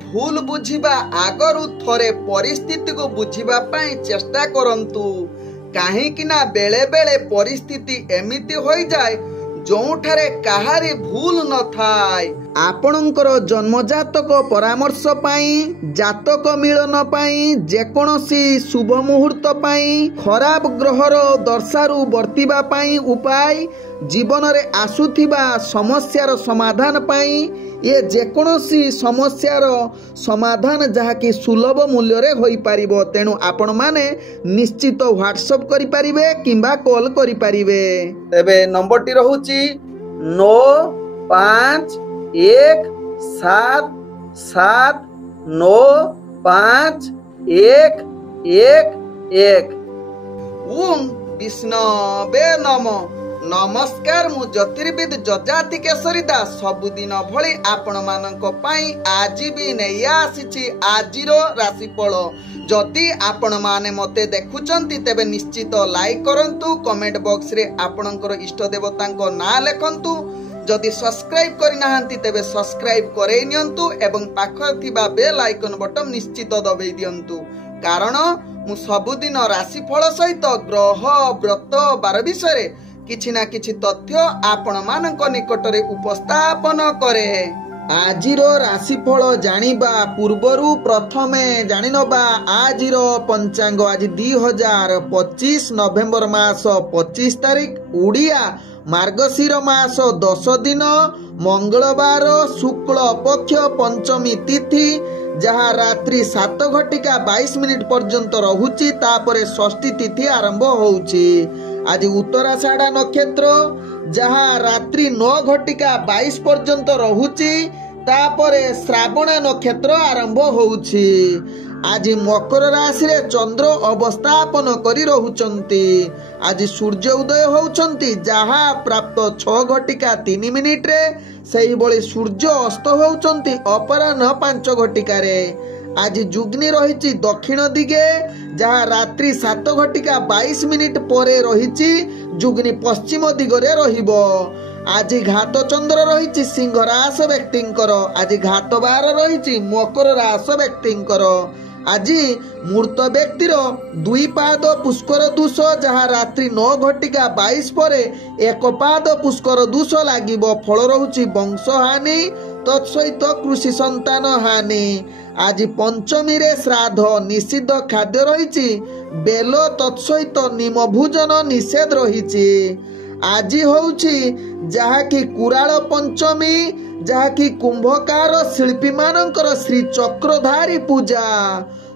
भूल बुझिबा आगरु थोरे परिस्थिति को बुझिबा पाई चेष्टा करंतु काहेकि ना बेले बेले परिस्थिति एमिति होई जाए जोठारे कहारी भूल न थाए। आपणकर जन्मजातक परामर्श पाई जातक मिलन पाई जेकोसी शुभ मुहूर्त पाई खराब ग्रहर दर्शारु बर्तिबा पाई उपाय जीवन रे आसुथिबा समस्यार समाधान पाई ये जेकोसी समस्यार समाधान जहाँकि सुलभ मूल्य रे होई पारिबो। तेणु आपण माने निश्चित व्हाट्सएप करि पारिबे किंबा कॉल करि पारिबे। तेबे नंबर टी रहूची 9517795111। ओम विष्णवे नमः। नमस्कार, मु ज्योतिर्विद जजाति केशरी दास सबुदिन भली आपण मानक पाई आज भी नहीं आसी आजिर राशिफल। जदि आपण माने मते देखुचंती तेबे निश्चित लाइक करंतु, कमेंट बॉक्स रे आपणकर इष्ट देवतांको ना लेखंतु। जदि सब्सक्राइब करि नाहंती तेबे सब्सक्राइब करे नियंतु एवं पाखर थिबा बेल आइकन बटन निश्चित दबाई दियंतु, कारण मु सबुदिन राशिफल सहित ग्रह व्रत बार विषय किछि ना किछि तथ्य आपण मानक निकटरे उपस्थापन करे। आजिर राशिफल जानिबा पूर्वरु प्रथमे जानिनबा आजिर पंचांग। आज 2025 नवेम्बर मास 25 तारिख उड़िया मार्गशीर मास 10 दिन मंगलवार शुक्ल पक्ष पंचमी तिथि जहाँ रात्रि 7:22 पर्यंत रहुची। तापरे षष्ठी तिथि आरंभ होउची। आज उत्तराषाढ़ा नक्षत्र जहाँ रात्रि 9:22 पर्यंत रहुची। तापरे श्रावण नक्षत्र आरंभ होउची। आज मकर राशि रे चंद्र अवस्थापन करी रहुचंती। आज सूर्य उदय होउचंती जहाँ प्राप्त 6:03 रे। सही बळे सूर्य अस्त होउचंती अपराह्न 5:00 रे। आज जुग्नि रहिची दक्षिण दिगे जहाँ रात्रि 7:22 परे रहिची जुग्नि पश्चिम दिगरे रहिबो। आज घात चंद्र रहिची सिंह रास व्यक्तिंकर। आज घात बार रहिची मकर रास व्यक्तिंकर। आज मूर्त व्यक्तिर 2 पाद पुष्कर दूष जहाँ रात्रि 9:22 परे 1 पाद पुष्कर दूष लागिबो। फल रहुची वंश हानि तत्सहित कृषि संतान हानि। आज पंचमी रे श्राद्ध निषिद्ध खाद्य रहिची बेल तत्सहित निम भोजन निषेध रहिची। आज होउची जहाँकि कुराल पंचमी जहाँकि कुंभकार शिल्पी मानकर श्री चक्रधारी पूजा।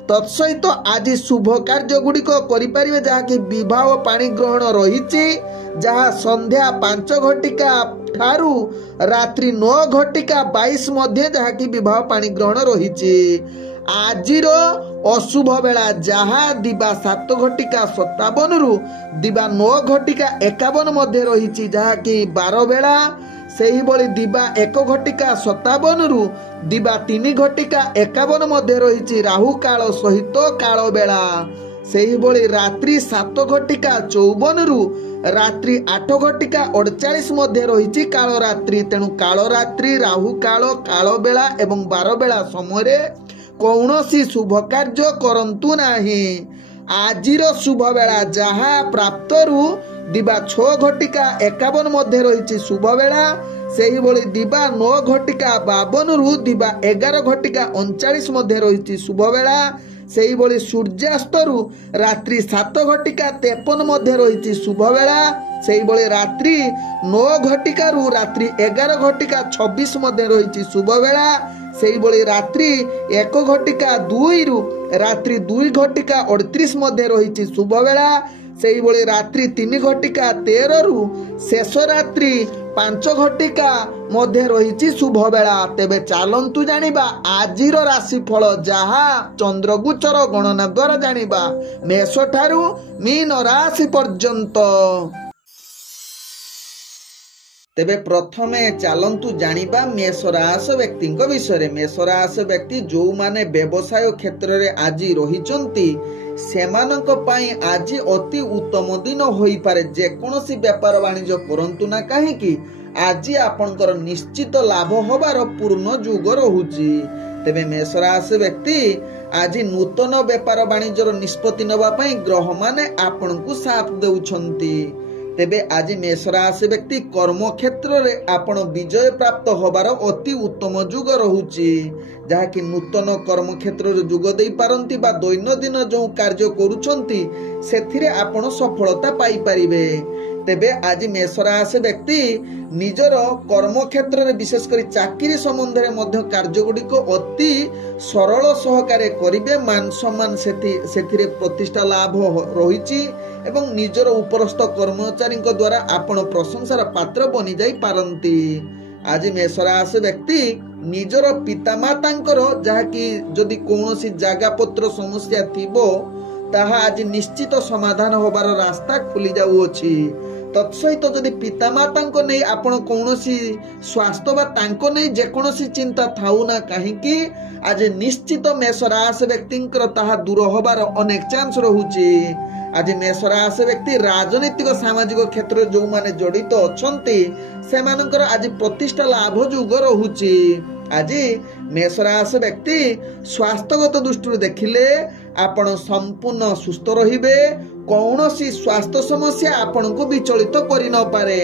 तत्सहित आज शुभ कार्य गुड़िक करिपारिबे जहाँकि विवाह पाणी ग्रहण रहिची जहाँ संध्या 5:00 ठारू रात्रि 9:22 मध्य जहाँकि विवाह पाणी ग्रहण रहिची। आजिर अशुभ बेला जहाँ दिबा 7:57 रु दिबा 9:51 मध्य रहिची जहाँकि 12 बेला। सही बळी दिबा 1:57 रु दिबा 3:51 मध्य रहिची राहु काल सहित काल बेला। सही बळी रात्रि 7:54 रु रात्रि 8:48 मध्य रहिची काल रात्रि। तेणु काल रात्रि राहु काल काल बेला एवं 12 बेला समय कौनसी शुभ कार्य करंतु नाही। आजिर शुभ बेला जहाँ प्राप्त रु दिबा 6:51 मध्य रहिची शुभ बेला। सही बळी दिबा 9:52 रु दिबा 11:39 मध्य रहिची शुभ बेला। सही बळी सूर्यास्त रु रात्रि 7:53 मध्य रहिची शुभ बेला। सही बळी रात्रि 9:00 रु रात्रि 11:26 मध्य रहिची शुभ बेला। सही बळी रात्रि 1:02 रु रात्रि 2:38 मध्य रहिची शुभ बेला। सही बळी रात्रि 3:13 रु शेष रात्रि 5:00 मध्य रहिची शुभ बेला। तेबे चालंतु जानिबा आजिर राशिफल जहाँ चंद्रगोचर गणना द्वारा जानिबा मेष ठारू मीन राशि पर्यंत। तेबे प्रथमे चालंतु जानिबा मेष राशि व्यक्ति विषय। मेष राशि व्यक्ति जो माने व्यवसाय क्षेत्र रे आज रहिचंती सेमानक पाई आज अति उत्तम दिन होई पारे। जे कोनोसी व्यापार वाणिज्य करंतु ना काहेकि आज आपनकर निश्चित लाभ होबार पूर्ण जुग रहुची। तेबे मेष राशि व्यक्ति आज नूतन व्यापार वाणिज्यर निष्पत्ति नवा पई ग्रह माने आपनकु साथ देउछंती। तेबे आज मेष राशि व्यक्ति कर्म क्षेत्र रे आपण विजय प्राप्त होबार अति उत्तम जुग रहुची, जहाँकि नूतन कर्म क्षेत्र रे जुग देई पारंती बा दैनंदिन जो कार्य करूछंती सेथिरे आपण सफलता पाई परिबे। तेबे आज मेष राशि व्यक्ति निजर कर्म क्षेत्र रे विशेष करी चाकरी संबंध रे मध्य कार्य गुडी को अति सरल सहकारे करिवे। मान सम्मान सेथिरे प्रतिष्ठा लाभ रहिची एवं निजर उपरस्थ कर्मचारी द्वारा आपण प्रशंसार पात्र बनी जाई पारंती। आज मेष राशि व्यक्ति निजर पितामातांकर जहाँकि जदि कौनसी जागा पत्र समस्या थिबो ताहा आज निश्चित समाधान होबार रास्ता खुली जाउछि। तत्सहित जदि पितामातांको नै आपण कौनसी स्वास्थ्य बा तांको नै जेकोनसी चिंता थाउ ना काहेकि आज निश्चित मेष राशि व्यक्तिंकर ताहा दूर होबार अनेक चांस रहुछि। आज मेष राशि व्यक्ति राजनीतिक सामाजिक क्षेत्र जो माने जड़ित अछंती सेमानकर आज प्रतिष्ठा लाभ जुग रहुछि। आज मेष राशि व्यक्ति स्वास्थ्यगत दृष्टि देखिले आपण संपूर्ण सुस्थ रहिबे। कौनसी स्वास्थ्य समस्या आपण को विचलित करि न पारे।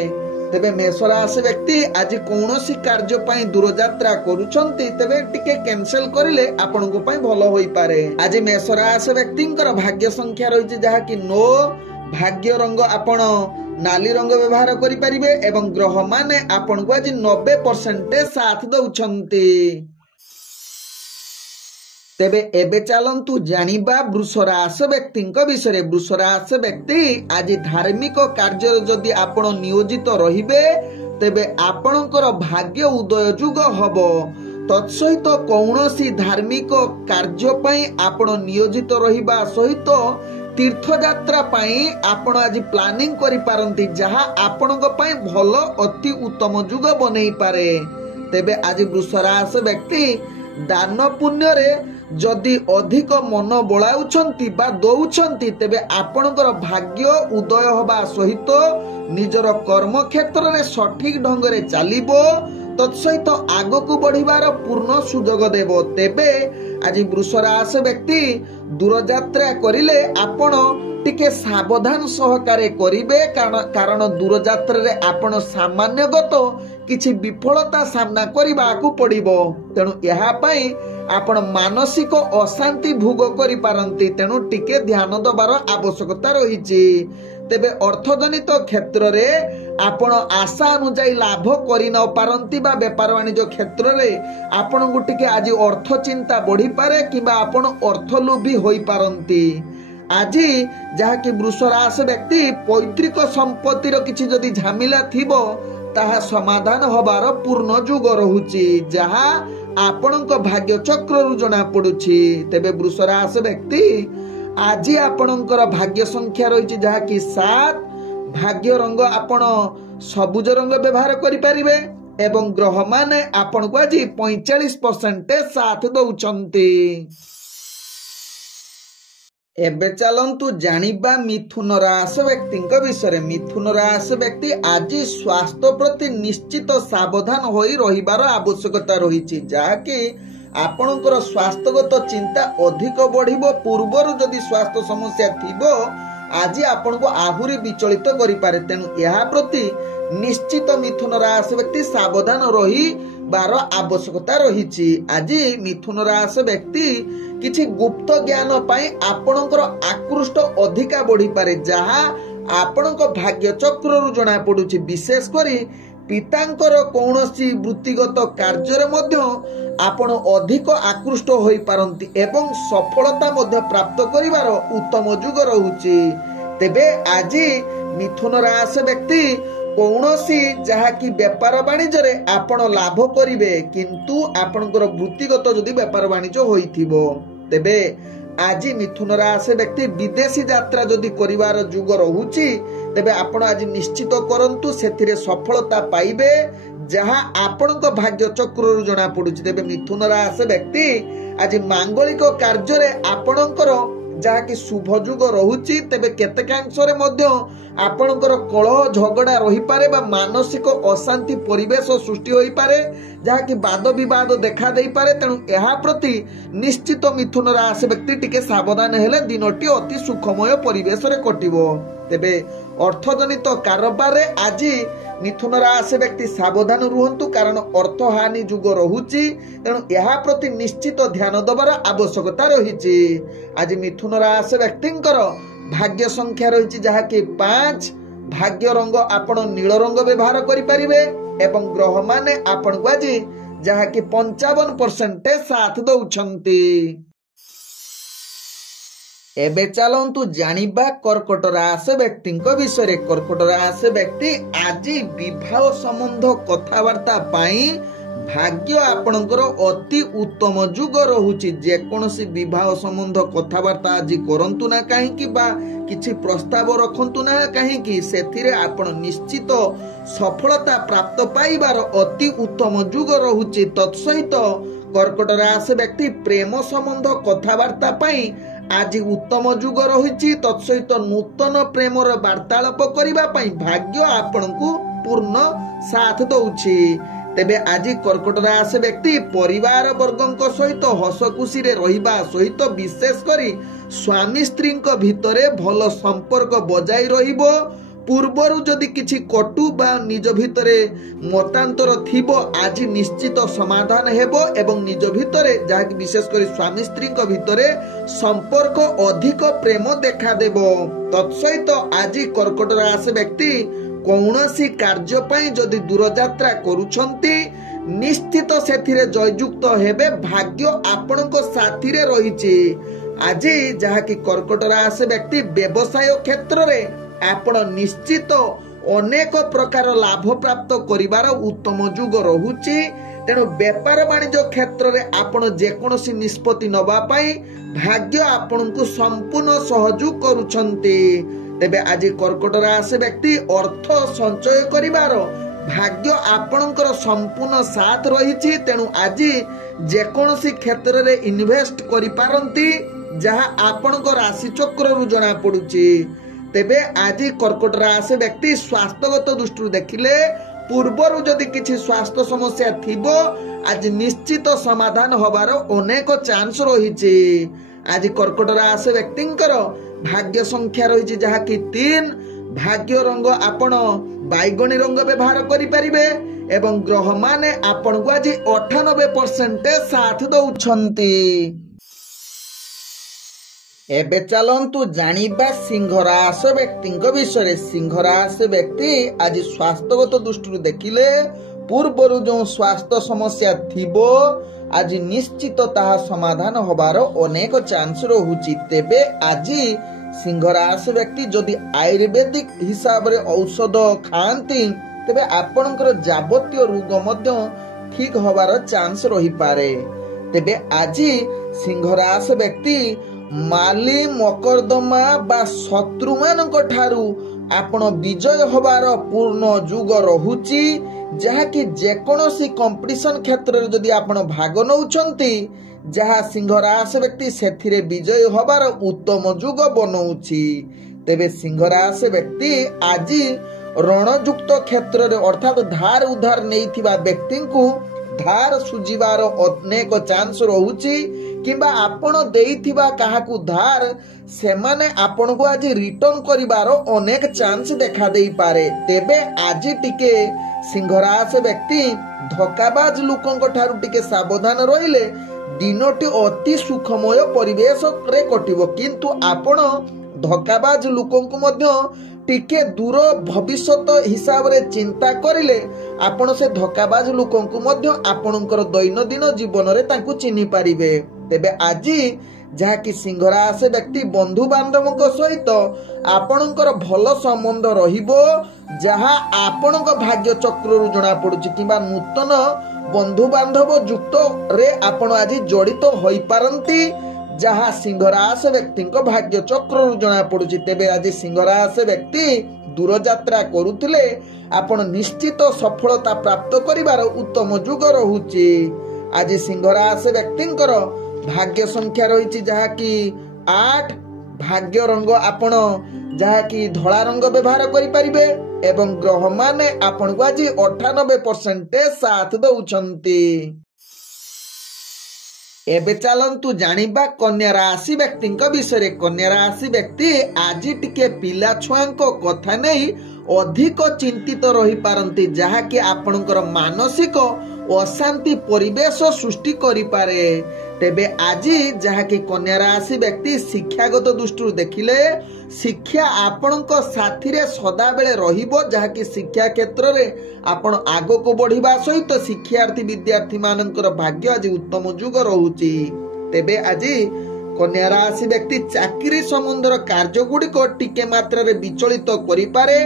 तेबे मेष राशि व्यक्ति आज कौनसी कार्य पई दूर यात्रा करूछंती तेबे टिके कैंसिल करिले आपण को पई भलो होई पारे। आज मेष राशि व्यक्तिंकर भाग्य संख्या रहिछि जहा कि 9। भाग्य रंग आपण नाली रंग व्यवहार करि परिबे एवं ग्रह माने आपण को आज 90% साथ दउछंती। तेबे एबे चलंतु जानिबा वृष राशि व्यक्तिंक विषय। वृष राशि व्यक्ति आज धार्मिक कार्य जदि आपण नियोजित रहिबे तेबे आपणकर भाग्य उदय जुग हबो। तत्सहित कौनसी धार्मिक कार्य पई आपण नियोजित रहिबा सहित तीर्थ यात्रा पई आपण आज प्लानिंग करि पारंती जहा आपणक पई भलो अति उत्तम जुग बनै पारे। तेबे आज वृष राशि व्यक्ति दान पुण्य रे जदि अधिक मन बळाउछंती बा दउछंती तेबे आपणकर भाग्य उदय होबा सहित निजर कर्म क्षेत्र रे सठिक ढंग रे चलिबो। तत्सहित आगकू बढ़िबार पूर्ण सुजोग देबो। तेबे आज वृष राशि व्यक्ति दूर यात्रा करिले आपण टिके सावधान सहकारे करिवे कारण दूर यात्रा रे आपण सामान्यगत किछि विफलता सामना करिबाकू पड़िबो। तेणु यहा पई आपण मानसिक अशांति भोग करि पारंती। तेणु टिके ध्यान दबार आवश्यकता रहिछि। तेबे अर्थजनित क्षेत्र रे आपण आशा अनुसार लाभ करि न पारंती बा व्यापार वाणिज्य क्षेत्र रे आपण को टिके आज अर्थ चिंता बढ़ी पारे किबा आपण अर्थ लोभी होई पारंती। आज जहा कि वृष राशि व्यक्ति पैतृक संपत्ति रो किछि जदि झामिला थिबो ताहा समाधान होबार पूर्ण जुग रहुछि जहा आपणक भाग्य चक्र रु जना पडुछि। तेबे वृष राशि व्यक्ति आज आपणकर भाग्य संख्या रहिछि जहा कि 7। भाग्य रंग आपण सबुज रंग व्यवहार करि परिबे एवं ग्रह माने आपण को आज 45% साथ दउछंती। एबे चलंतु जानिबा मिथुन राशि व्यक्तिंक विषय। मिथुन राशि व्यक्ति आज स्वास्थ्य प्रति निश्चित सावधान होई रहिबार आवश्यकता रहिछि जहा कि आपणकर स्वास्थ्यगत चिंता अधिक बढ़िबो। पूर्वर जदि स्वास्थ्य समस्या थिबो आज आपण को आहुरी विचलित करि पारे। तेणु यहा प्रति निश्चित मिथुन राशि व्यक्ति सावधान रही बार आवश्यकता रहिछि। आज मिथुन राशि व्यक्ति किछि गुप्त ज्ञान पाई आपणकर आकृष्ट अधिका बढ़ी पारे जहा आपणक भाग्य चक्र रु जना पडुछि। विशेष करी पितांकर कौनसी वृत्तिगत कार्य मध्य आपण अधिक आकृष्ट होई पारंती एवं सफलता मध्य प्राप्त करिवार उत्तम जुग रहुछि। तेबे आज मिथुन राशि व्यक्ति कौनसी जहा कि व्यापार वाणिज्य रे आपण लाभ करिवे किंतु आपणकर वृत्तिगत जदि व्यापार वाणिज्य होइथिबो तेबे आज मिथुन राशि व्यक्ति विदेशी यात्रा जदि करिवार जुग रहुछि तेबे आपण आज निश्चित करंतु सेथिरे सफलता पाइबे जहा आपणक भाग्य चक्र रु जना पडुछि। तेबे मिथुन राशि व्यक्ति आज मांगलिक कार्य रे आपणकर ଯାହାକି ଶୁଭ ଯୁଗ ରହୁଛି। ତେବେ କେତେକାଂଶରେ ମଧ୍ୟ ଆପଣଙ୍କର କଳହ ଝଗଡ଼ା ରହିପାରେ ବା ମାନସିକ ଅଶାନ୍ତି ପରିବେଶ ସୃଷ୍ଟି ହୋଇପାରେ, ଯାହାକି ବାଦ ବିବାଦ ଦେଖା ଦେଇପାରେ। ତେଣୁ ଏହା ପ୍ରତି ନିଶ୍ଚିତ ମିଥୁନ ରାଶି ବ୍ୟକ୍ତି ଟିକେ ସାବଧାନ ହେଲେ ଦିନଟି ଅତି ସୁଖମୟ ପରିବେଶରେ କଟିବ। ତେବେ ଅର୍ଥଜନିତ କାରବାରରେ ଆଜି ମିଥୁନ ରାଶି ବ୍ୟକ୍ତି ସାବଧାନ ରୁହନ୍ତୁ, କାରଣ ଅର୍ଥହାନି ଯୁଗ ରହୁଛି। ତେଣୁ ଏହା ପ୍ରତି ନିଶ୍ଚିତ ଧ୍ୟାନ ଦେବାର ଆବଶ୍ୟକତା ରହିଛି। ଆଜି ମିଥୁନ ରାଶି ବ୍ୟକ୍ତିଙ୍କର ଭାଗ୍ୟ ସଂଖ୍ୟା ରହିଛି ଯାହାକି 5। ଭାଗ୍ୟ ରଙ୍ଗ ଆପଣ ନୀଳ ରଙ୍ଗ ବ୍ୟବହାର କରିପାରିବେ ଏବଂ ଗ୍ରହମାନେ ଆପଣଙ୍କୁ ଆଜି ଯାହାକି 55% ସାଥ ଦଉଛନ୍ତି। ଏବେ ଚାଲନ୍ତୁ ଜାଣିବା କର୍କଟ ରାଶି ବ୍ୟକ୍ତିଙ୍କ ବିଷୟରେ। କର୍କଟ ରାଶି ବ୍ୟକ୍ତି ଆଜି ବିବାହ ସମ୍ବନ୍ଧ କଥାବାର୍ତ୍ତା ପାଇଁ ଭାଗ୍ୟ ଆପଣଙ୍କର ଅତି ଉତ୍ତମ ଯୁଗ ରହୁଛି। ଯେକୌଣସି ବିବାହ ସମ୍ବନ୍ଧ କଥାବାର୍ତ୍ତା ଆଜି କରନ୍ତୁ ନା କାହିଁକି ବା କିଛି ପ୍ରସ୍ତାବ ରଖନ୍ତୁ ନା କାହିଁକି, ସେଥିରେ ଆପଣ ନିଶ୍ଚିତ ସଫଳତା ପ୍ରାପ୍ତ ପାଇବାର ଅତି ଉତ୍ତମ ଯୁଗ ରହୁଛି। ତତ୍ସହିତ କର୍କଟ ରାଶି ବ୍ୟକ୍ତି ପ୍ରେମ ସମ୍ବନ୍ଧ କଥାବାର୍ତ୍ତା ପାଇଁ ଆଜି ଉତ୍ତମ ଯୁଗ ରହିଛି। ତତ୍ସହିତ ନୂତନ ପ୍ରେମର ବାର୍ତ୍ତାଳାପ କରିବା ପାଇଁ ଭାଗ୍ୟ ଆପଣଙ୍କୁ ପୂର୍ଣ୍ଣ ସାଥ ଦଉଛି। ତେବେ ଆଜି କର୍କଟ ରାଶି ବ୍ୟକ୍ତି ପରିବାର ବର୍ଗଙ୍କ ସହିତ ହସ ଖୁସିରେ ରହିବା ସହିତ ବିଶେଷ କରି ସ୍ୱାମୀ ସ୍ତ୍ରୀଙ୍କ ଭିତରେ ଭଲ ସମ୍ପର୍କ ବଜାଇ ରହିବ। ପୂର୍ବରୁ ଯଦି କିଛି କଟୁ ବା ନିଜ ଭିତରେ ମତାନ୍ତର ଥିବ ଆଜି ନିଶ୍ଚିତ ସମାଧାନ ହେବ ଏବଂ ନିଜ ଭିତରେ ଯାହାକି ବିଶେଷ କରି ସ୍ୱାମୀ ସ୍ତ୍ରୀଙ୍କ ଭିତରେ ସମ୍ପର୍କ ଅଧିକ ପ୍ରେମ ଦେଖାଦେବ। ତତ୍ସହିତ ଆଜି କର୍କଟ ରାଶି ବ୍ୟକ୍ତି କୌଣସି କାର୍ଯ୍ୟ ପାଇଁ ଯଦି ଦୂରଯାତ୍ରା କରୁଛନ୍ତି ନିଶ୍ଚିତ ସେଥିରେ ଜୟଯୁକ୍ତ ହେବେ। ଭାଗ୍ୟ ଆପଣଙ୍କ ସାଥିରେ ରହିଛି। ଆଜି ଯାହାକି କର୍କଟ ରାଶି ବ୍ୟକ୍ତି ବ୍ୟବସାୟ କ୍ଷେତ୍ରରେ ଆପଣ ନିଶ୍ଚିତ ଅନେକ ପ୍ରକାର ଲାଭ ପ୍ରାପ୍ତ କରିବାର ଉତ୍ତମ ଯୁଗ ରହୁଛି। ତେଣୁ ବେପାର ବାଣିଜ୍ୟ କ୍ଷେତ୍ରରେ ଆପଣ ଯେକୌଣସି ନିଷ୍ପତ୍ତି ନେବା ପାଇଁ ଭାଗ୍ୟ ଆପଣଙ୍କୁ ସମ୍ପୂର୍ଣ୍ଣ ସହଯୋଗ କରୁଛନ୍ତି। ତେବେ ଆଜି କର୍କଟ ରାଶି ବ୍ୟକ୍ତି ଅର୍ଥ ସଞ୍ଚୟ କରିବାର ଭାଗ୍ୟ ଆପଣଙ୍କର ସମ୍ପୂର୍ଣ୍ଣ ସାଥ ରହିଛି। ତେଣୁ ଆଜି ଯେକୌଣସି କ୍ଷେତ୍ରରେ ଇନଭେଷ୍ଟ କରିପାରନ୍ତି ଯାହା ଆପଣଙ୍କ ରାଶି ଚକ୍ରରୁ ଜଣା ପଡୁଛି। ତେବେ ଆଜି କର୍କଟ ରାଶି ବ୍ୟକ୍ତି ସ୍ୱାସ୍ଥ୍ୟଗତ ଦୃଷ୍ଟିରୁ ଦେଖିଲେ ପୂର୍ବରୁ ଯଦି କିଛି ସ୍ୱାସ୍ଥ୍ୟ ସମସ୍ୟା ଥିବ ଆଜି ନିଶ୍ଚିତ ସମାଧାନ ହବାର ଅନେକ ଚାନ୍ସ ରହିଛି। ଆଜି କର୍କଟ ରାଶି ବ୍ୟକ୍ତିଙ୍କର ଭାଗ୍ୟ ସଂଖ୍ୟା ରହିଛି ଯାହାକି 3। ଭାଗ୍ୟ ରଙ୍ଗ ଆପଣ ବାଇଗଣୀ ରଙ୍ଗ ବ୍ୟବହାର କରିପାରିବେ ଏବଂ ଗ୍ରହମାନେ ଆପଣଙ୍କୁ ଆଜି 98% ସାଥ ଦଉଛନ୍ତି। ଏବେ ଚାଲନ୍ତୁ ଜାଣିବା ସିଂହ ରାଶି ବ୍ୟକ୍ତିଙ୍କ ବିଷୟରେ। ସିଂହ ରାଶି ବ୍ୟକ୍ତି ଆଜି ସ୍ୱାସ୍ଥ୍ୟଗତ ଦୃଷ୍ଟିରୁ ଦେଖିଲେ ପୂର୍ବରୁ ଯେଉଁ ସ୍ୱାସ୍ଥ୍ୟ ସମସ୍ୟା ଥିବ ଆଜି ନିଶ୍ଚିତ ତାହା ସମାଧାନ ହବାର ଅନେକ ଚାନ୍ସ ରହୁଛି। ତେବେ ଆଜି ସିଂହ ରାଶି ବ୍ୟକ୍ତି ଯଦି ଆୟୁର୍ବେଦିକ ହିସାବରେ ଔଷଧ ଖାଆନ୍ତି ତେବେ ଆପଣଙ୍କର ଯାବତୀୟ ରୋଗ ମଧ୍ୟ ଠିକ ହବାର ଚାନ୍ସ ରହିପାରେ। ତେବେ ଆଜି ସିଂହ ରାଶି ବ୍ୟକ୍ତି ମାଲି ମକଦ୍ଦମା ବା ଶତ୍ରୁମାନଙ୍କ ଠାରୁ ଆପଣ ବିଜୟ ହବାର ପୂର୍ଣ୍ଣ ଯୁଗ ରହୁଛି। ଯାହାକି ଯେକୌଣସି କମ୍ପିଟିସନ କ୍ଷେତ୍ରରେ ଯଦି ଆପଣ ଭାଗ ନେଉଛନ୍ତି ଯାହା ସିଂହ ରାଶି ବ୍ୟକ୍ତି ସେଥିରେ ବିଜୟ ହବାର ଉତ୍ତମ ଯୁଗ ବନଉଛି। ତେବେ ସିଂହ ରାଶି ବ୍ୟକ୍ତି ଆଜି ରଣଯୁକ୍ତ କ୍ଷେତ୍ରରେ ଅର୍ଥାତ୍ ଧାର ଉଧାର ନେଇଥିବା ବ୍ୟକ୍ତିଙ୍କୁ ଧାର ସୁଝିବାର ଅନେକ ଚାନ୍ସ ରହୁଛି କିମ୍ବା ଆପଣ ଦେଇଥିବା କାହାକୁ ଧାର ସେମାନେ ଆପଣଙ୍କୁ ଆଜି ରିଟର୍ଣ୍ଣ କରିବାର ଅନେକ ଚାନ୍ସ ଦେଖା ଦେଇପାରେ। ତେବେ ଆଜି ଟିକେ ସିଂହ ରାଶି ବ୍ୟକ୍ତି ଧୋକାବାଜ ଲୋକଙ୍କ ଠାରୁ ଟିକେ ସାବଧାନ ରହିଲେ ଦିନଟି ଅତି ସୁଖମୟ ପରିବେଶରେ କଟିବ। କିନ୍ତୁ ଆପଣ ଧୋକାବାଜ ଲୋକଙ୍କୁ ମଧ୍ୟ ଟିକେ ଦୂର ଭବିଷ୍ୟତ ହିସାବରେ ଚିନ୍ତା କରିଲେ ଆପଣ ସେ ଧୋକାବାଜ ଲୋକଙ୍କୁ ମଧ୍ୟ ଆପଣଙ୍କର ଦୈନନ୍ଦିନ ଜୀବନରେ ତାଙ୍କୁ ଚିହ୍ନି ପାରିବେ। ତେବେ ଆଜି ଯାହାକି ସିଂହ ରାଶି ବ୍ୟକ୍ତି ବନ୍ଧୁ ବାନ୍ଧବଙ୍କ ସହିତ ଆପଣଙ୍କର ଭଲ ସମ୍ବନ୍ଧ ରହିବ ଯାହା ଆପଣଙ୍କ ଭାଗ୍ୟ ଚକ୍ରରୁ ଜଣା ପଡୁଛି କିମ୍ବା ନୂତନ ବନ୍ଧୁ ବାନ୍ଧବ ଯୁକ୍ତରେ ଆପଣ ଆଜି ଜଡ଼ିତ ହୋଇପାରନ୍ତି ଯାହା ସିଂହ ରାଶି ବ୍ୟକ୍ତିଙ୍କ ଭାଗ୍ୟ ଚକ୍ରରୁ ଜଣା ପଡୁଛି। ତେବେ ଆଜି ସିଂହ ରାଶି ବ୍ୟକ୍ତି ଦୂରଯାତ୍ରା କରୁଥିଲେ ଆପଣ ନିଶ୍ଚିତ ସଫଳତା ପ୍ରାପ୍ତ କରିବାର ଉତ୍ତମ ଯୁଗ ରହୁଛି। ଆଜି ସିଂହ ରାଶି ବ୍ୟକ୍ତିଙ୍କର ଭାଗ୍ୟ ସଂଖ୍ୟା ରହିଛି ଯାହାକି 8। भाग्य रंग आपण जहाँकि धला रंग व्यवहार करें एवं ग्रह माने आपण को आज 98% साथ दौरान। एबे चलतु जानिबा कन्या राशि व्यक्ति विषय। कन्या राशि व्यक्ति आज टिके पिला छुआ कथा नहीं अधिक चिंतित रही पारंती, जहाँकि आपणकर मानसिक अशांति परिवेश सृष्टि करि पारे। तेबे आज जहाँकि कन्या राशि व्यक्ति शिक्षागत दृष्टि देखिले शिक्षा आपणक साथी रे सदा बेले रहिबो, जहाँकि शिक्षा क्षेत्र रे आपण आगो को बढ़िबा सहित शिक्षार्थी विद्यार्थी मानकर भाग्य आज उत्तम जुग रहुची। तेबे आज कन्या राशि व्यक्ति चाकरी संबंधर कार्य गुड़िक टिके मात्रा रे विचलित करि पारे,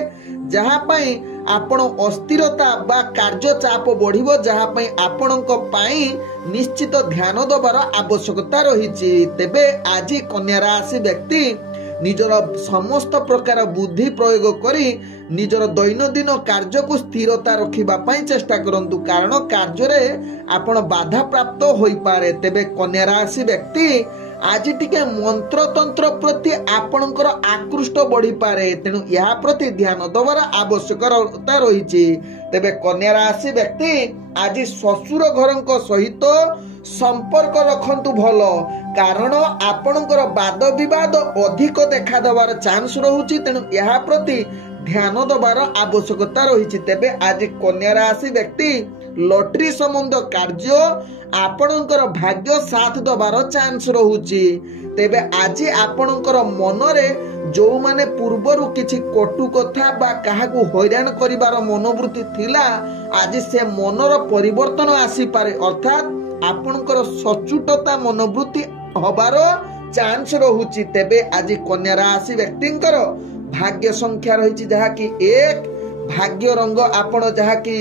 जहाँ पई आपण अस्थिरता बा कार्य चाप बढ़िबो, जहाँ पई आपणक पई निश्चित ध्यान दबार आवश्यकता रहिछि। तेबे आज कन्या राशि व्यक्ति निजर समस्त प्रकार बुद्धि प्रयोग करी निजर दैनंदिन कार्य को स्थिरता रखिबा पई चेष्टा करंतु, कारण कार्य रे आपण बाधा प्राप्त होई पारे। तेबे कन्या राशि व्यक्ति आज टिके मंत्र तंत्र प्रति आपणकर आकृष्ट बढ़ी पारे, तेणु या प्रति ध्यान दबार आवश्यकता रही। तेबे कन्या राशि व्यक्ति आज ससुर घरक सहित संपर्क रखंतु भल, कारण आपणकर वाद विवाद अधिक देखा दबार चांस रहुची, तेणु या प्रति ध्यान दबार आवश्यकता रही। तेबे आज कन्या राशि व्यक्ति लॉटरी संबंध कार्य आपणकर भाग्य साथ दबार चांस रहुची। तेबे आज आपणकर मनरे जो माने पूर्वरु किछि कटु कथा बा काहाकू हैरान करिवार मनोवृत्ति थिला, आज से मनर परिवर्तन आसी पारे, अर्थात आपणकर सचुटता मनोवृत्ति हबार चांस रहुची। तेबे आज कन्या राशि व्यक्तिंकर भाग्य संख्या रही जहाँकि 1, भाग्य रंग आपण जहाँकि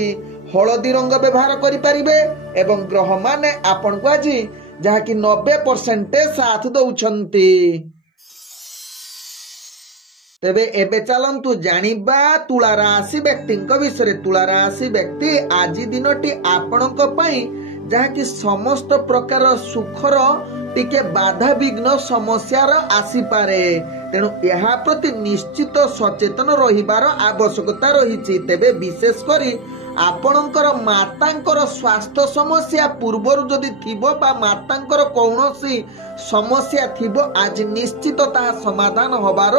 हलदी रंग व्यवहार करें एवं ग्रह माने आपण को आज जहाँकि 90% साथ दौरान। तेबे एबे चलंतु जानिबा तुला राशि व्यक्ति विषय। तुला राशि व्यक्ति आज दिनटी आपणक पई जहाँकि समस्त प्रकार सुखर टिके बाधा विघ्न समस्यार आसी पारे, तेणु यह प्रति निश्चित सचेतन रहिबार आवश्यकता रही। तेबे विशेष करी आपणकर मातांकर स्वास्थ्य समस्या पूर्वरु जदि थिबो बा मातांकर कौनसी समस्या थिबो, आज निश्चित ता समाधान होबार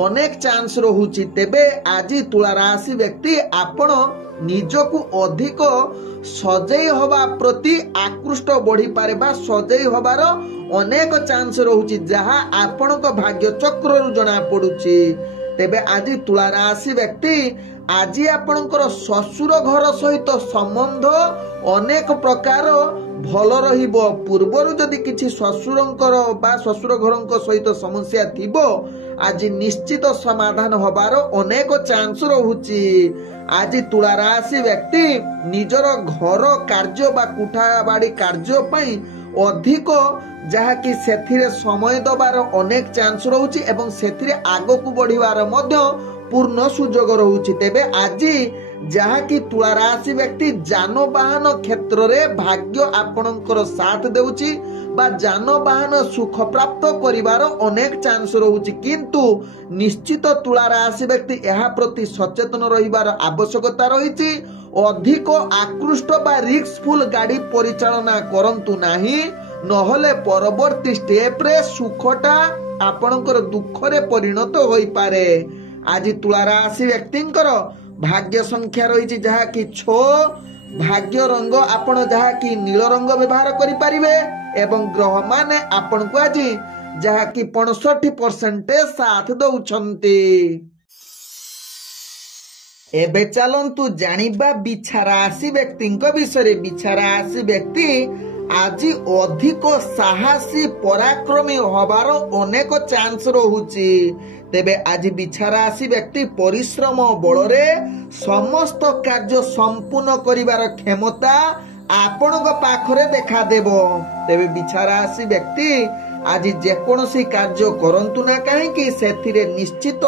अनेक चांस रहुची। तेबे आज तुला राशि व्यक्ति आपण निजकु अधिक सजई हवा प्रति आकृष्ट बढ़ी पारे बा सजई हबार अनेक चांस रहुची, जहाँ आपणक भाग्य चक्ररु जणा पडुची। तेबे आज तुला राशि व्यक्ति आज आपणकर ससुर घर सहित संबंध अनेक प्रकार भल रहिबो। पूर्वरु जदि किछि ससुरंकर बा ससुर घरंक सहित समस्या थिबो, आज निश्चित समाधान हबार अनेक चांस रहुची। आज तुला राशि व्यक्ति निजर घर कार्य बा कुठा बाड़ी कार्य पई अधिक जहाँकि सेथिरे समय दबार अनेक चांस रहुची एवं सेथिरे आगो को बढ़िवार मध्य पूर्ण सुजोग रहुची। तेबे आज जहाँकि तुला राशि व्यक्ति जानवाहन क्षेत्र रे भाग्य आपणकर साथ देउची बा जानवाहन सुख प्राप्त करिवार अनेक चांस रहुची, किंतु निश्चित तुला राशि व्यक्ति यह प्रति सचेतन रहिबार आवश्यकता रही। अधिक आकृष्ट बा रिस्कफुल गाड़ी परिचालना करंतु नाही, नहले परवर्ती स्टेप रे सुखटा आपणकर दुख रे परिणत होई पारे। आज तुला राशि व्यक्तिंकर भाग्य संख्या रही जहाँकि 6, भाग्य रंग आपण जहाँकि नील रंग व्यवहार करें एवं ग्रह माने आपण को आज जहाँकि 65% साथ दौरान। एबे चलंतु जानिबा बिछा राशि व्यक्ति विषय। बिछा राशि व्यक्ति आज अधिक साहसी पराक्रमी हबार अनेक चांस रहुची। तेबे आज बिछा राशि व्यक्ति परिश्रम बलरे समस्त कार्य संपूर्ण करिवार क्षमता आपणक पाखरे देखा देबो। तेबे बिछा राशि व्यक्ति आज जेकोसी कार्य करंतु ना कहीं सेथिरे निश्चित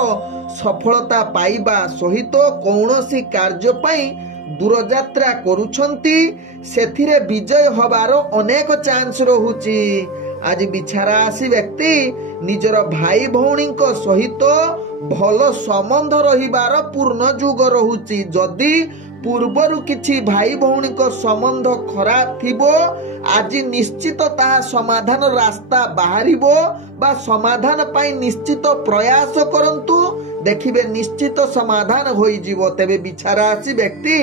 सफलता पाइबा सहित कौनसी कार्य पई दूर यात्रा करुछंती सेथिरे विजय हबार अनेक चांस रहुची। आज बिछा राशि व्यक्ति ନିଜର ଭାଇ ଭଉଣୀଙ୍କ ସହିତ ଭଲ ସମ୍ବନ୍ଧ ରହିବାର ପୂର୍ଣ୍ଣ ଯୁଗ ରହୁଛି। ଯଦି ପୂର୍ବରୁ କିଛି ଭାଇ ଭଉଣୀଙ୍କ ସମ୍ବନ୍ଧ ଖରାପ ଥିବ, ଆଜି ନିଶ୍ଚିତ ତାହା ସମାଧାନ ରାସ୍ତା ବାହାରିବ ବା ସମାଧାନ ପାଇଁ ନିଶ୍ଚିତ ପ୍ରୟାସ କରନ୍ତୁ, ଦେଖିବେ ନିଶ୍ଚିତ ସମାଧାନ ହୋଇଯିବ। ତେବେ ବିଛା ରାଶି ବ୍ୟକ୍ତି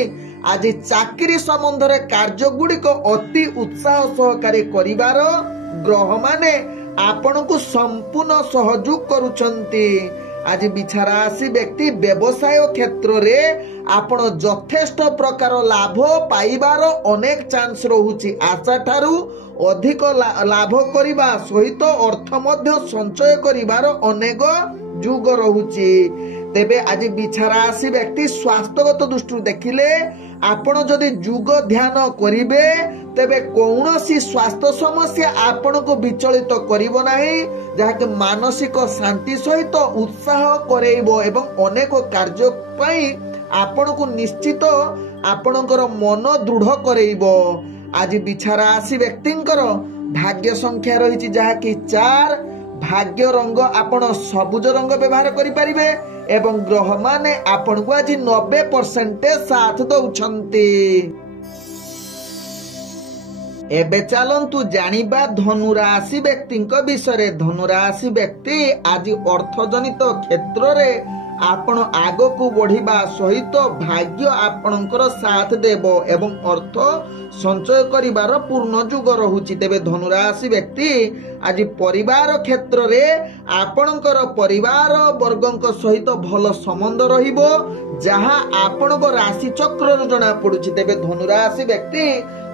ଆଜି ଚାକିରି ସମ୍ବନ୍ଧରେ କାର୍ଯ୍ୟଗୁଡ଼ିକ ଅତି ଉତ୍ସାହ ସହକାରେ କରିବାର ଗ୍ରହମାନେ ଆପଣଙ୍କୁ ସମ୍ପୂର୍ଣ୍ଣ ସହଯୋଗ କରୁଛନ୍ତି। ଆଜି ବିଛା ରାଶି ବ୍ୟକ୍ତି ବ୍ୟବସାୟ କ୍ଷେତ୍ରରେ ଆପଣ ଯଥେଷ୍ଟ ପ୍ରକାର ଲାଭ ପାଇବାର ଅନେକ ଚାନ୍ସ ରହୁଛି। ଆଶା ଠାରୁ ଅଧିକ ଲାଭ କରିବା ସହିତ ଅର୍ଥ ମଧ୍ୟ ସଞ୍ଚୟ କରିବାର ଅନେକ ଯୁଗ ରହୁଛି। ତେବେ ଆଜି ବିଛା ରାଶି ବ୍ୟକ୍ତି ସ୍ୱାସ୍ଥ୍ୟଗତ ଦୃଷ୍ଟିରୁ ଦେଖିଲେ ଆପଣ ଯଦି ଯୋଗ ଧ୍ୟାନ କରିବେ ତେବେ କୌଣସି ସ୍ୱାସ୍ଥ୍ୟ ସମସ୍ୟା ଆପଣଙ୍କୁ ବିଚଳିତ କରିବ ନାହିଁ, ଯାହାକି ମାନସିକ ଶାନ୍ତି ସହିତ ଉତ୍ସାହ କରେଇବ ଏବଂ ଅନେକ କାର୍ଯ୍ୟ ପାଇଁ ଆପଣଙ୍କୁ ନିଶ୍ଚିତ ଆପଣଙ୍କର ମନ ଦୃଢ଼ କରେଇବ। ଆଜି ବିଛା ରାଶି ବ୍ୟକ୍ତିଙ୍କର ଭାଗ୍ୟ ସଂଖ୍ୟା ରହିଛି ଯାହାକି 4। ଭାଗ୍ୟ ରଙ୍ଗ ଆପଣ ସବୁଜ ରଙ୍ଗ ବ୍ୟବହାର କରିପାରିବେ ଏବଂ ଗ୍ରହମାନେ ଆପଣଙ୍କୁ ଆଜି 90% ସାଥ ଦଉଛନ୍ତି। ଏବେ ଚାଲନ୍ତୁ ଜାଣିବା ଧନୁ ରାଶି ବ୍ୟକ୍ତିଙ୍କ ବିଷୟରେ। ଧନୁ ରାଶି ବ୍ୟକ୍ତି ଆଜି ଅର୍ଥଜନିତ କ୍ଷେତ୍ରରେ ଆପଣ ଆଗକୁ ବଢିବା ସହିତ ଭାଗ୍ୟ ଆପଣଙ୍କର ସାଥ ଦେବ ଏବଂ ଅର୍ଥ ସଞ୍ଚୟ କରିବାର ପୂର୍ଣ୍ଣ ଯୁଗ ରହୁଛି। ତେବେ ଧନୁ ରାଶି ବ୍ୟକ୍ତି ଆଜି ପରିବାର କ୍ଷେତ୍ରରେ ଆପଣଙ୍କର ପରିବାର ବର୍ଗଙ୍କ ସହିତ ଭଲ ସମ୍ବନ୍ଧ ରହିବ, ଯାହା ଆପଣଙ୍କ ରାଶି ଚକ୍ରରୁ ଜଣା ପଡୁଛି। ତେବେ ଧନୁ ରାଶି ବ୍ୟକ୍ତି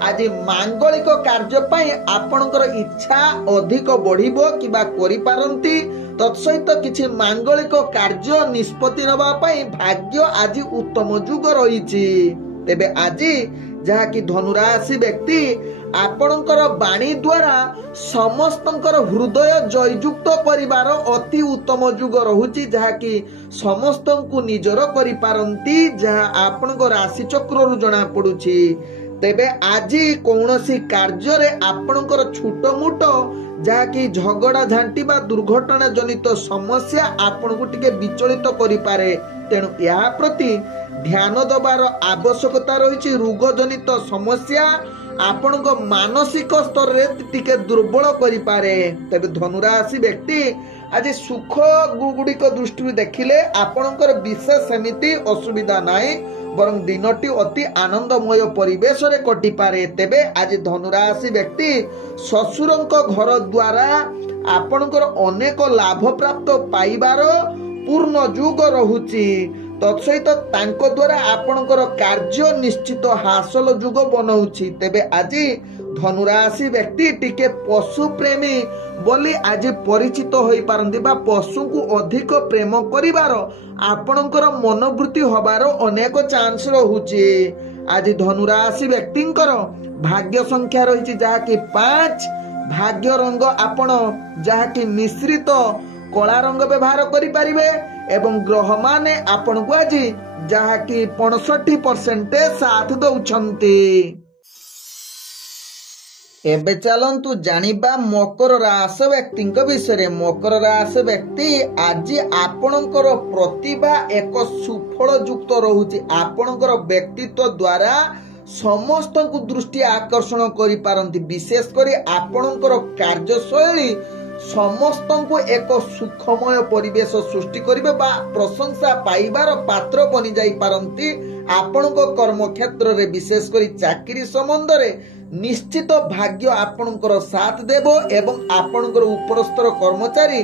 ଆଜି ମାଙ୍ଗଳିକ କାର୍ଯ୍ୟ ପାଇଁ ଆପଣଙ୍କର ଇଚ୍ଛା ଅଧିକ ବଢିବ କିମ୍ବା କରିପାରନ୍ତି। ତତ୍ସହିତ କିଛି ମାଙ୍ଗଳିକ କାର୍ଯ୍ୟ ନିଷ୍ପତ୍ତି ନେବା ପାଇଁ ଭାଗ୍ୟ ଆଜି ଉତ୍ତମ ଯୁଗ ରହିଛି। ତେବେ ଆଜି ଯାହାକି ଧନୁ ରାଶି ବ୍ୟକ୍ତି ଆପଣଙ୍କର ବାଣୀ ଦ୍ୱାରା ସମସ୍ତଙ୍କର ହୃଦୟ ଜୟଯୁକ୍ତ କରିବାର ଅତି ଉତ୍ତମ ଯୁଗ ରହୁଛି, ଯାହାକି ସମସ୍ତଙ୍କୁ ନିଜର କରିପାରନ୍ତି, ଯାହା ଆପଣଙ୍କ ରାଶି ଚକ୍ରରୁ ଜଣା ପଡୁଛି। ତେବେ ଆଜି କୌଣସି କାର୍ଯ୍ୟରେ ଆପଣଙ୍କର ଛୋଟ ମୋଟ ଯାହାକି ଝଗଡା ଝାଣ୍ଟି ବା ଦୁର୍ଘଟଣା ଜନିତ ସମସ୍ୟା ଆପଣଙ୍କୁ ଟିକେ ବିଚଳିତ କରିପାରେ, ତେଣୁ ଏହା ପ୍ରତି ଧ୍ୟାନ ଦେବାର ଆବଶ୍ୟକତା ରହିଛି। ରୋଗ ଜନିତ ସମସ୍ୟା ଆପଣଙ୍କ ମାନସିକ ସ୍ତରରେ ଟିକେ ଦୁର୍ବଳ କରିପାରେ। ତେବେ ଧନୁ ରାଶି ବ୍ୟକ୍ତି ଆଜି ସୁଖ ଗୁଡିକ ଦୃଷ୍ଟିରୁ ଦେଖିଲେ ଆପଣଙ୍କର ବିଶେଷ ସେମିତି ଅସୁବିଧା ନାହିଁ, ବରଂ ଦିନଟି ଅତି ଆନନ୍ଦମୟ ପରିବେଶରେ କଟିପାରେ। ତେବେ ଆଜି ଧନୁ ରାଶି ବ୍ୟକ୍ତି ଶ୍ୱଶୁରଙ୍କ ଘର ଦ୍ୱାରା ଆପଣଙ୍କର ଅନେକ ଲାଭ ପ୍ରାପ୍ତ ପାଇବାର ପୂର୍ଣ୍ଣ ଯୁଗ ରହୁଛି। ତତ୍ସହିତ ତାଙ୍କ ଦ୍ୱାରା ଆପଣଙ୍କର କାର୍ଯ୍ୟ ନିଶ୍ଚିତ ହାସଲ ଯୁଗ ବନଉଛି। ତେବେ ଆଜି ଧନୁ ରାଶି ବ୍ୟକ୍ତି ଟିକେ ପଶୁ ପ୍ରେମୀ ବୋଲି ଆଜି ପରିଚିତ ହୋଇପାରନ୍ତି ବା ପଶୁଙ୍କୁ ଅଧିକ ପ୍ରେମ କରିବାର ଆପଣଙ୍କର ମନୋବୃତ୍ତି ହବାର ଅନେକ ଚାନ୍ସ ରହୁଛି। ଆଜି ଧନୁ ରାଶି ବ୍ୟକ୍ତିଙ୍କର ଭାଗ୍ୟ ସଂଖ୍ୟା ରହିଛି ଯାହାକି 5। ଭାଗ୍ୟ ରଙ୍ଗ ଆପଣ ଯାହାକି ମିଶ୍ରିତ କଳା ରଙ୍ଗ ବ୍ୟବହାର କରିପାରିବେ ଏବଂ ଗ୍ରହମାନେ ଆପଣଙ୍କୁ ଆଜି ଯାହାକି 65% ସାଥ ଦଉଛନ୍ତି। ଏବେ ଚାଲନ୍ତୁ ଜାଣିବା ମକର ରାଶି ବ୍ୟକ୍ତିଙ୍କ ବିଷୟରେ। ମକର ରାଶି ବ୍ୟକ୍ତି ଆଜି ଆପଣଙ୍କର ପ୍ରତିଭା ଏକ ସୁଫଳ ଯୁକ୍ତ ରହୁଛି। ଆପଣଙ୍କର ବ୍ୟକ୍ତିତ୍ୱ ଦ୍ୱାରା ସମସ୍ତଙ୍କୁ ଦୃଷ୍ଟି ଆକର୍ଷଣ କରିପାରନ୍ତି। ବିଶେଷ କରି ଆପଣଙ୍କର କାର୍ଯ୍ୟଶୈଳୀ ସମସ୍ତଙ୍କୁ ଏକ ସୁଖମୟ ପରିବେଶ ସୃଷ୍ଟି କରିବେ ବା ପ୍ରଶଂସା ପାଇବାର ପାତ୍ର ବନି ଯାଇପାରନ୍ତି। ଆପଣଙ୍କ କର୍ମକ୍ଷେତ୍ରରେ ବିଶେଷ କରି ଚାକିରି ସମ୍ବନ୍ଧରେ ନିଶ୍ଚିତ ଭାଗ୍ୟ ଆପଣଙ୍କର ସାଥ ଦେବ ଏବଂ ଆପଣଙ୍କର ଉପରସ୍ତର କର୍ମଚାରୀ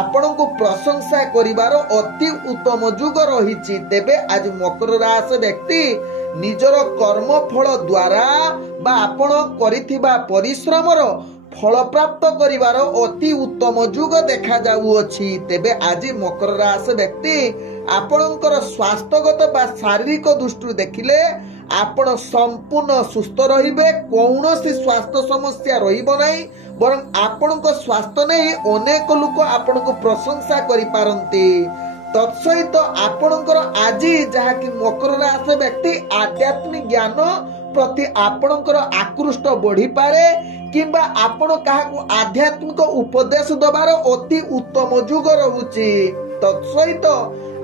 ଆପଣଙ୍କୁ ପ୍ରଶଂସା କରିବାର ଅତି ଉତ୍ତମ ଯୁଗ ରହିଛି। ତେବେ ଆଜି ମକର ରାଶି ବ୍ୟକ୍ତି ନିଜର କର୍ମ ଫଳ ଦ୍ୱାରା ବା ଆପଣ କରିଥିବା ପରିଶ୍ରମର ଫଳ ପ୍ରାପ୍ତ କରିବାର ଅତି ଉତ୍ତମ ଯୁଗ ଦେଖାଯାଉଅଛି। ତେବେ ଆଜି ମକର ରାଶି ବ୍ୟକ୍ତି ଆପଣଙ୍କର ସ୍ୱାସ୍ଥ୍ୟଗତ ବା ଶାରୀରିକ ଦୃଷ୍ଟିରୁ ଦେଖିଲେ ଆପଣ ସମ୍ପୂର୍ଣ୍ଣ ସୁସ୍ଥ ରହିବେ, କୌଣସି ସ୍ୱାସ୍ଥ୍ୟ ସମସ୍ୟା ରହିବ ନାହିଁ, ବରଂ ଆପଣଙ୍କ ସ୍ୱାସ୍ଥ୍ୟ ନେଇ ଅନେକ ଲୋକ ଆପଣଙ୍କୁ ପ୍ରଶଂସା କରିପାରନ୍ତି। ତତ୍ସହିତ ଆପଣଙ୍କର ଆଜି ଯାହାକି ମକର ରାଶି ବ୍ୟକ୍ତି ଆଧ୍ୟାତ୍ମିକ ଜ୍ଞାନ ପ୍ରତି ଆପଣଙ୍କର ଆକୃଷ୍ଟ ବଢିପାରେ किंबा आपण काहाकू आध्यात्मिक उपदेश दबार अति उत्तम जुग रहुची। तत्सहित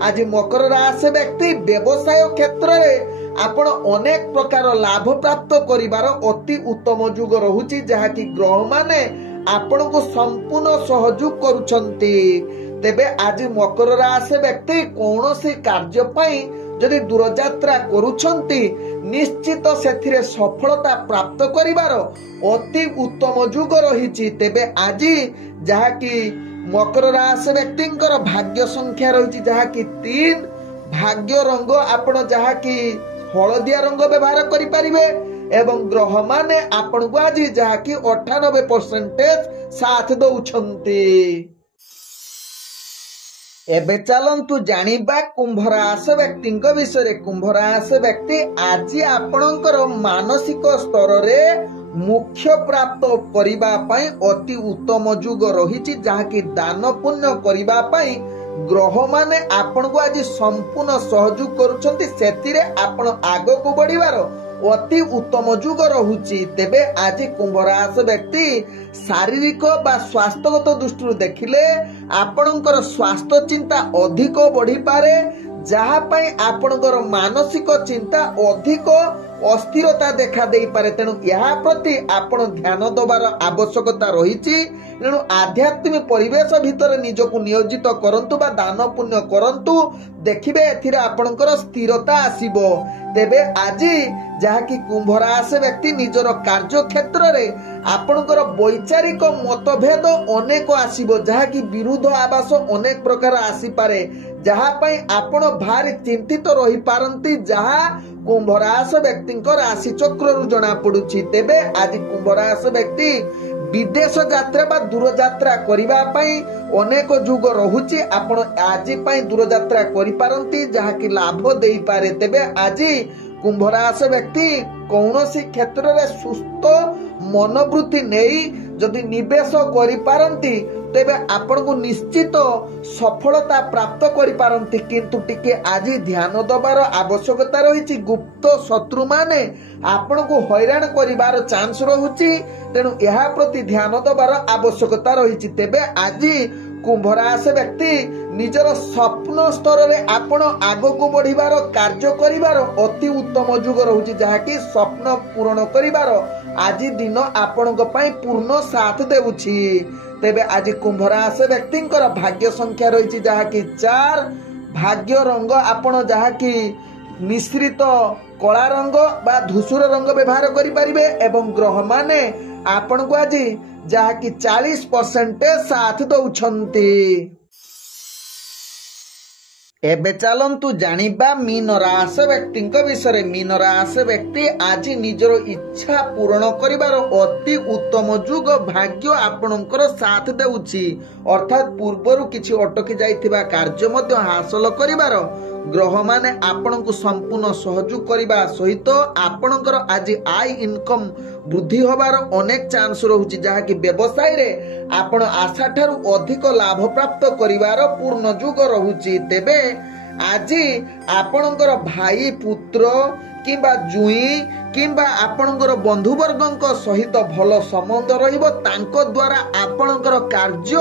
आज मकर राशि व्यक्ति व्यवसाय क्षेत्र में आपण अनेक प्रकार लाभ प्राप्त करिवार अति उत्तम जुग रहुची, जहा कि ग्रह माने आपण को संपूर्ण सहयोग करुछंती। तेबे आज मकर राशि व्यक्ति कौनसी कार्य पई जदि दूरयात्रा करुछंती निश्चित सेथिरे सफलता प्राप्त करिवार अति उत्तम जुग रहिछि। तेबे आज जहा कि मकर राशि व्यक्तिंकर भाग्य संख्या रही जहा कि 3, भाग्य रंग आपण जहा कि हलदिया रंग व्यवहार करि परिबे एवं ग्रह माने आपण को आज जहा कि 98% साथ दउछंती। एबे चलंतु जानिबा कुंभ राशि व्यक्तिंक विषय। कुंभ राशि व्यक्ति आज आपणकर मानसिक स्तर रे मुख्य प्राप्त करिबा पई अति उत्तम जुग रहिछि, जहा कि दान पुण्य करिबा पई ग्रह माने आपण को आज संपूर्ण सहयोग करूछंती। सेतिरे आपण आगो को बढ़िबार अति उत्तम जुग रहुछि। तेबे आज कुंभ राशि व्यक्ति शारीरिक बा स्वास्थ्यगत दृष्टि देखिले आपणकर स्वास्थ्य चिंता अधिक बढ़ी पारे, जहा पई आपणकर मानसिक चिंता अधिक अस्थिरता देखा दे पारे। तेणु यह प्रति आपण ध्यान दबार आवश्यकता रही। तेणु आध्यात्मिक परिवेश भितर निजको नियोजित करंतु बा दान पुण्य करंतु, देखिबे एथिरे आपणकर स्थिरता आसीबो। तेबे आज जहा कि कुंभ राशि व्यक्ति निजर कार्य क्षेत्र रे आपणकर वैचारिक मतभेद अनेक आसीबो, जहा कि विरुद्ध आवास अनेक प्रकार आसी पारे, जहा पई आपण भारी चिंतित रही पारंती, जहा कुंभ राशि व्यक्तिंकर राशि चक्र रु जणा पडुछि। तेबे आज कुंभ राशि व्यक्ति विदेश यात्रा बा दूर यात्रा करिबा पई अनेक जुग रहुछि। आपण आज पई दूर यात्रा करि पारंती, जहा कि लाभ देई पारे। तेबे आज कुंभ राशि व्यक्ति कौनसी क्षेत्र रे सुस्थ मनोवृत्ति नेई जदि निवेश करि पारंती तेबे आपण को निश्चित सफलता प्राप्त करि पारंती। किंतु टिके आज ध्यान दबार आवश्यकता रही। गुप्त शत्रु माने आपण को हैरान करिवार चांस रहुछि, तेणु यह प्रति ध्यान दबार आवश्यकता रही। तेबे आज कुंभ राशि व्यक्ति निजर स्वप्न स्तर रे आपण आगो को बढ़िबार कार्य करिवार अति उत्तम जुग रहुछि, जहा कि स्वप्न पूर्ण करिवार आज दिन आपण को पई पूर्ण साथ देउछि। तेबे आज कुंभ राशि व्यक्तिंकर भाग्य संख्या रही जहा कि 4, भाग्य रंग आपण जहा कि मिश्रित कला रंग बा धूसर रंग व्यवहार करि परिबे एवं ग्रह माने आपण को आज जहा कि 40% साथ दउछंती। एबे चलंतु जानिबा मीन राशि व्यक्तिंक विषय। मीन राशि व्यक्ति आज निजर इच्छा पूर्ण करिवार अति उत्तम जुग भाग्य आपणकर साथ देउछि, अर्थात पूर्वरु किछि अटकी जाइथिबा कार्य मध्य हासिल करिवार ग्रह माने आपण को संपूर्ण सहयोग करिबा सहित आपणकर आज आय इनकम वृद्धि होबार अनेक चांस रहुछि, जहा कि व्यवसाय रे आपण आशा ठारू अधिक लाभ प्राप्त करिवार पूर्ण जुग रहुछि। तेबे आज आपणकर भाई पुत्र किंबा जुई किंबा आपणकर बंधुवर्गଙ୍କ सहित भल संबंध रहिबो, तांको द्वारा आपणकर कार्य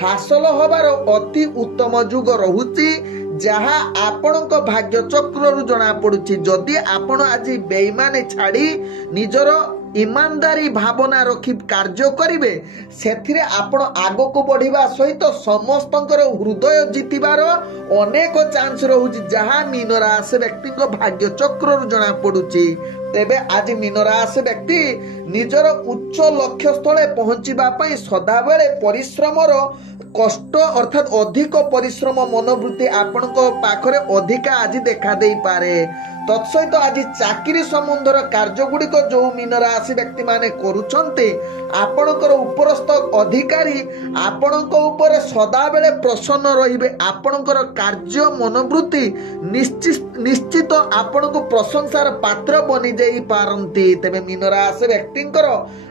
हासिल होबार अति उत्तम जुग रहुछि, जहा आपणक भाग्य चक्र रु जणा पडुछि। जदि आपण आज बेईमानी छाड़ी निजर ईमानदारी भावना रखी कार्य करिवे सेथिरे आपण आगो को बढ़िबा सहित समस्तंकर हृदय जितिबार अनेक चांस रहुछि, जहा मीन राशि व्यक्तिक भाग्य चक्र रु जणा पडुछि। तेबे आज मीन राशि व्यक्ति निजर उच्च लक्ष्य स्थले पहुंचिबा पई सदा बेले परिश्रमर कष्ट अर्थात अधिक परिश्रम मनोवृत्ति आपणक पाखरे अधिका आज देखा देई पारे। तत्सहित आज चाकरी संबंधर कार्य गुड़िक जो मीन राशि व्यक्ति माने करुछन्ते आपणकर उपरस्थ अधिकारी आपणक ऊपर सदा बेले प्रसन्न रहिबे। आपणकर कार्य मनोवृत्ति निश्चित आपणको प्रशंसार पात्र बनि जाई पारंती। तेबे मीन राशि व्यक्तिंकर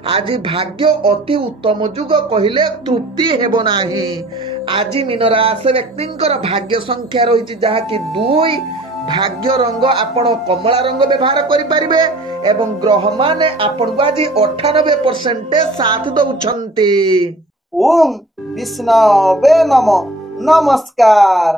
आज भाग्य अति उत्तम जुग कहिले तृप्ति हेबो नाही। आज मीन राशि व्यक्तिंकर भाग्य संख्या रही जहा कि 2, ଭାଗ୍ୟ ରଙ୍ଗ ଆପଣ କମଳା ରଙ୍ଗ ବ୍ୟବହାର କରିପାରିବେ ଏବଂ ଗ୍ରହ ମାନେ ଆପଣଙ୍କୁ ଆଜି 98% ସାଥ ଦଉଛନ୍ତି। ଓಂ ବିଷ୍ଣବେ ନମଃ। ନମସ୍କାର।